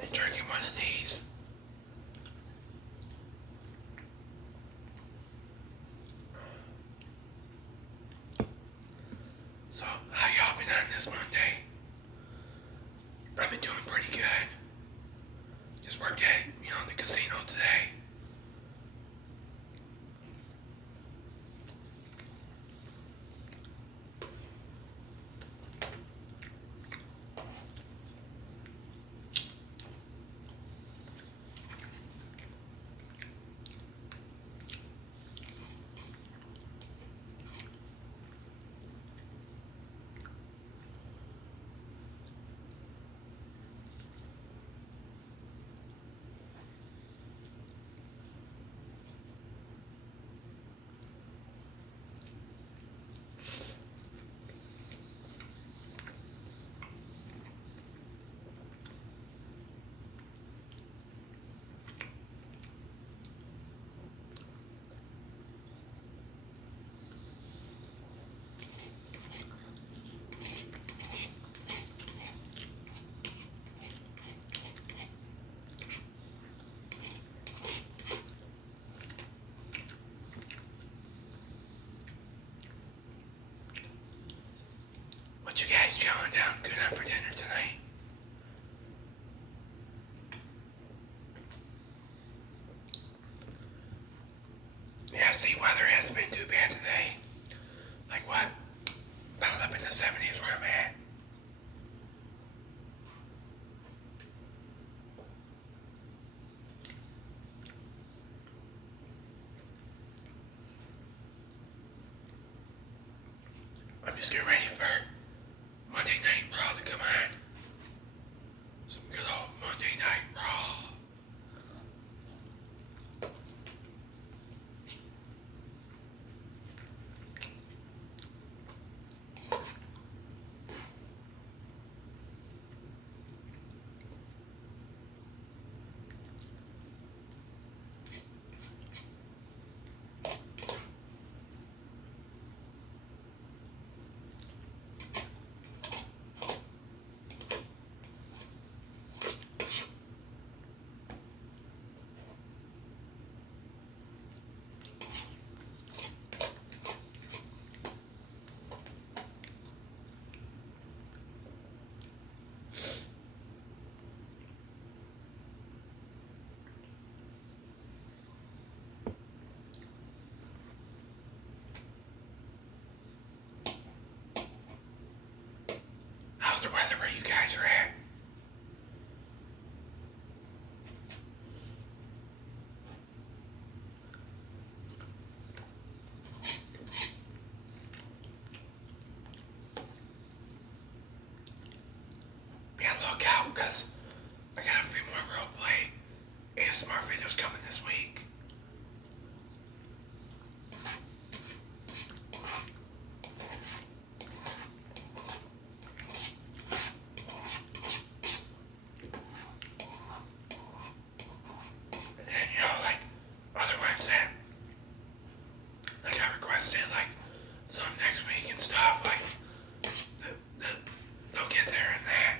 and drinking one of these. So, how y'all been on this Monday? I've been doing pretty good. Just worked at, the casino today. What you guys chowing down good on for dinner tonight? Yeah, see, weather hasn't been too bad today. Like what? About up in the 70s where I'm at. I'm just getting ready for Monday Night Raw to come on. Some good old Monday Night Raw. How's the weather where you guys are at? Yeah, look out, because I got a few more roleplay ASMR videos coming this week. And then, like, other ones that I got requested, like, some next week and stuff, like, they'll get there and that.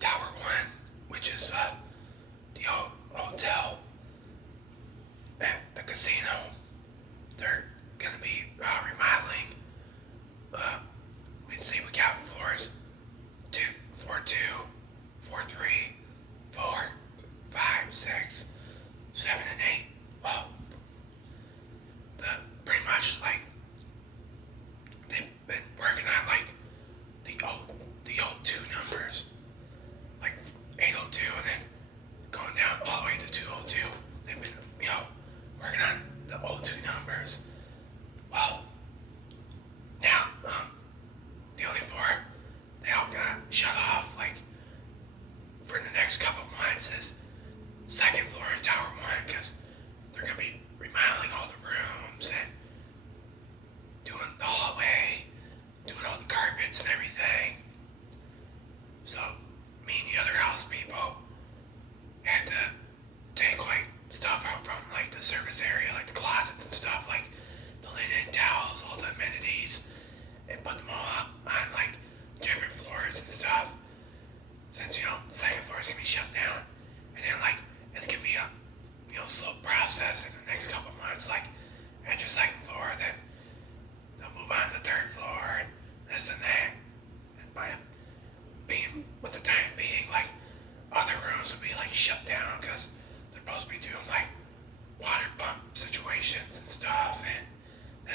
Tower 1, which is the hotel at the casino. They're going to be remodeling. Let's see, we got floors 2, 4, 2, 4, 3, 4, 5, 6, 7, and 8. Well, pretty much like they've been working on like the old 2 numbers, like 802, and then going down all the way to 202. They've been, working on the old 2 numbers. Well, now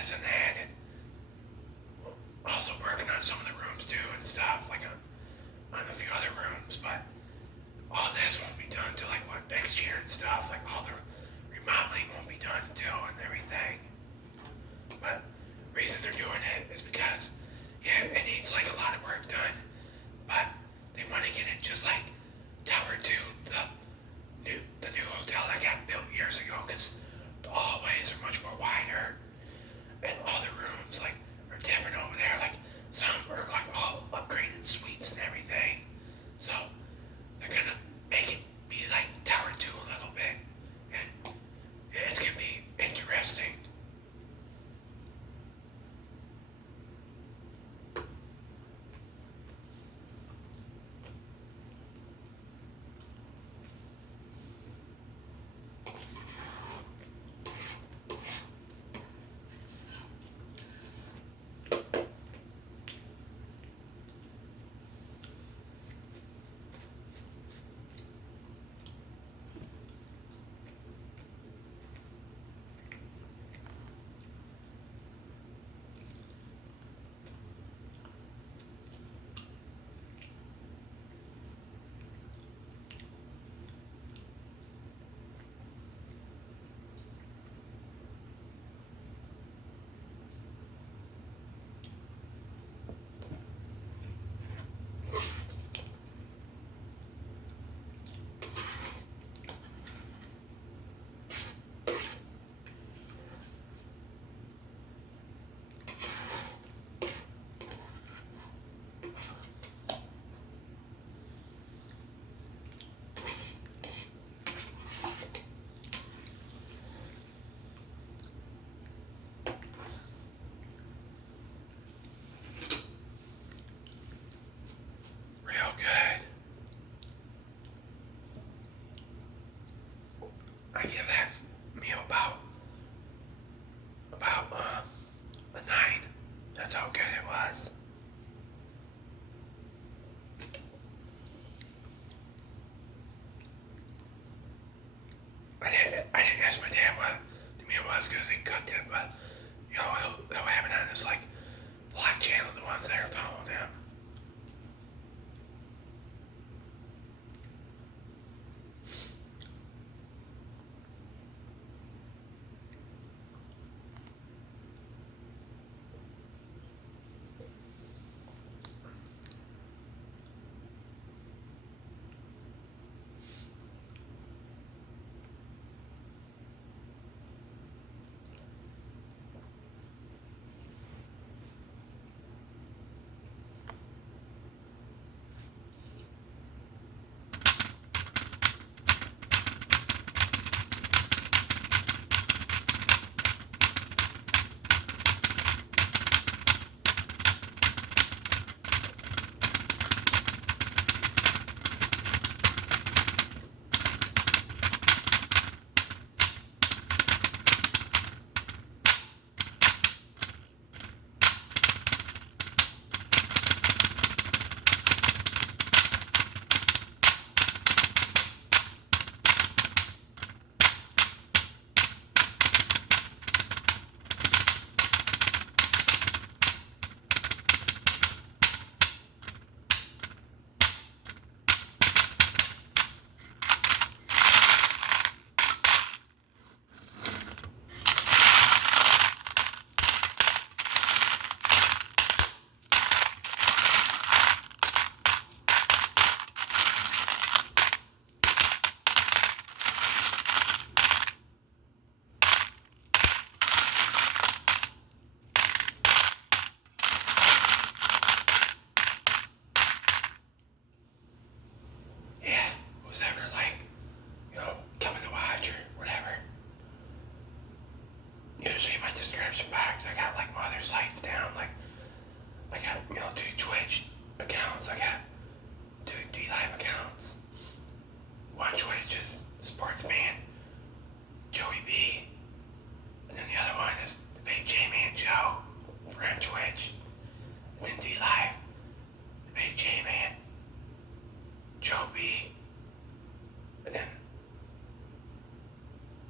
this and that, and also working on some of the rooms too and stuff, like on a few other rooms. But all this won't be done till like what, next year and stuff. Like all the remodeling won't be done till and everything. But the reason they're doing it is because it needs like a lot of work done. But they want to get it just like Tower 2, the new hotel that got built years ago, because the hallways are much more wider and all the rooms like are different over there. Like some are like all upgraded suites and everything. So they're gonna make it be like Tower 2 a little bit, and it's gonna be interesting. Real good. I give that meal about a 9. That's how good it was. I didn't ask my dad what the meal was because he cooked it, but you know he'll have it on his like vlog channel, the ones that are following him. Usually my description box, I got like my other sites down. Like I got 2 Twitch accounts. I got 2 DLive accounts. One Twitch is Sportsman Joey B, and then the other one is the BigJman Joe on Twitch, and then DLive the BigJman Joe B, and then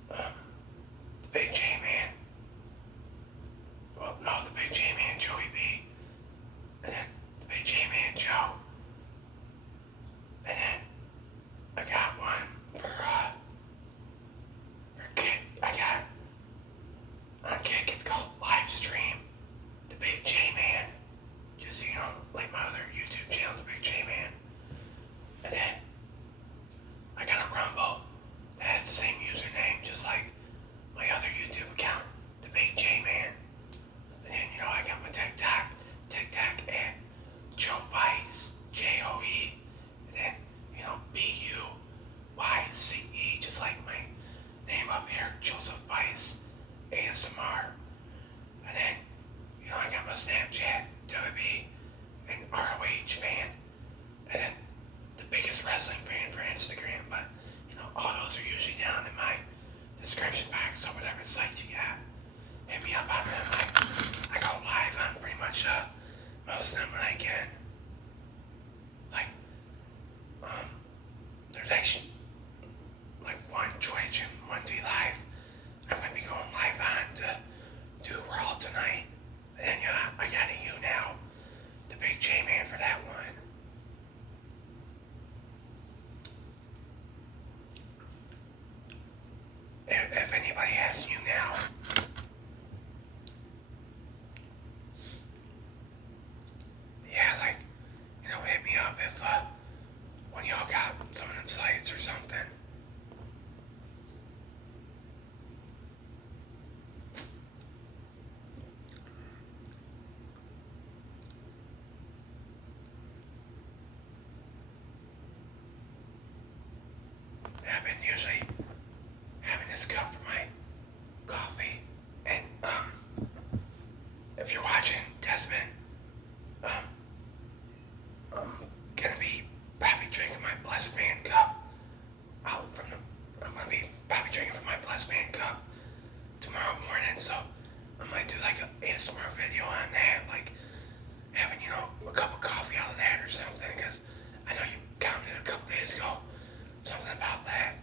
the BigJman Oh no, the Big J Man, Joey B. And then the Big J Man, Joe. And then I got one for Kick. I got on Kick, it's called Livestream the Bigjman. Just, like my other YouTube channel, the Big J Man. And then I got a Rumble that has the same username, just like my other YouTube account, the Big J Man. And then, I got my TikTok at Joe Bice, Joe. And then, Buice, just like my name up here, Joseph Bice, ASMR. And then, I got my Snapchat, WB, and ROH fan. And then the biggest wrestling fan for Instagram. But, all those are usually down in my description box, so whatever sites you got, hit me up on them. I go live on pretty much most of them when I can. Like, there's actually like one Twitch and one D Live I'm gonna be going live on to do Raw tonight. And then I got a YouNow, the Big J Man for that one. If anybody has YouNow, yeah, like, hit me up if when y'all got some of them sites or something. I've been usually having this cup for my coffee, and if you're watching, Desmond, I'm gonna be probably drinking my Blessed Man cup I'm gonna be probably drinking from my Blessed Man cup tomorrow morning, so I might do like an ASMR video on that, like having, a cup of coffee out of that or something, because I know you commented a couple days ago something about that.